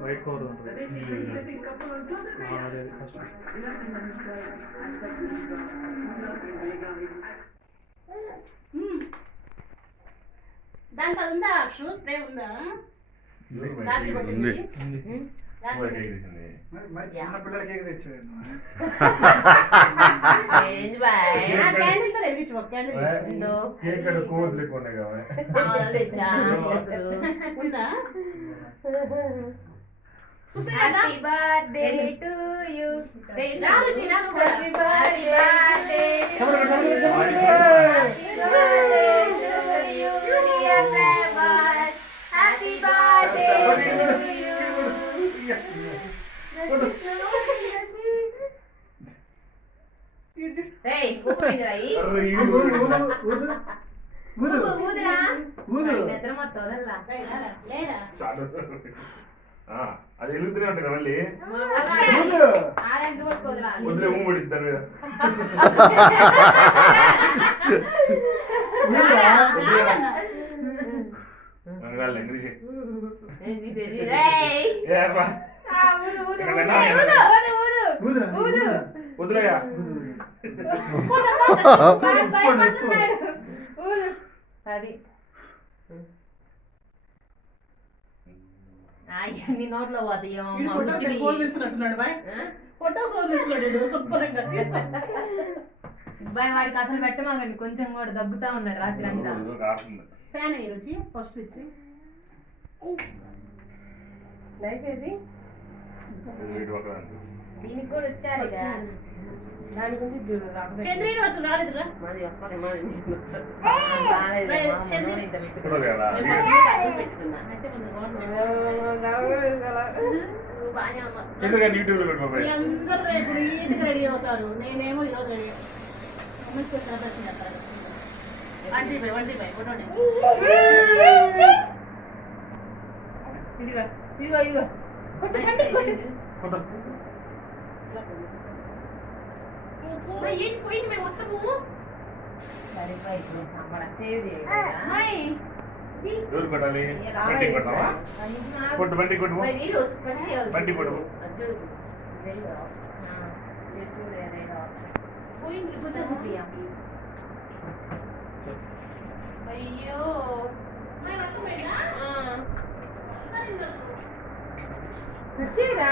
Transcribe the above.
White cover దాంట్లో ఉందా shoe spray ఉందా చిన్నపిల్లలకి Happy birthday to you. Happy birthday to you, dear Trevor. Happy birthday to you. Hey, pukul lagi. Udra. Udra motto dalla. అది వెళ్తూనే ఉంటాయి మళ్ళీ వదిలే ఊడిస్తారు వదిలేయా అది నీ నోట్లో పోతాయో బాయ్ వాడికి అసలు పెట్టమాగండి కొంచెం కూడా దగ్గుతా ఉన్నాడు రాత్రి అంతా లైఫ్ ఏది దీనికి కూడా వచ్చారు దాని గురించి చూడు రెడీ అవుతారు నేనేమో ఈరోజు రెడీ ఇదిగో ఇదిగో ఇదిగో ఏంటి పోయింది మేము వస్తాము ఎవరు కొట్టాలి బండి కొట్టావా కొట్టు బండి కొట్టు బండి కొట్టు అయ్యో వచ్చేదా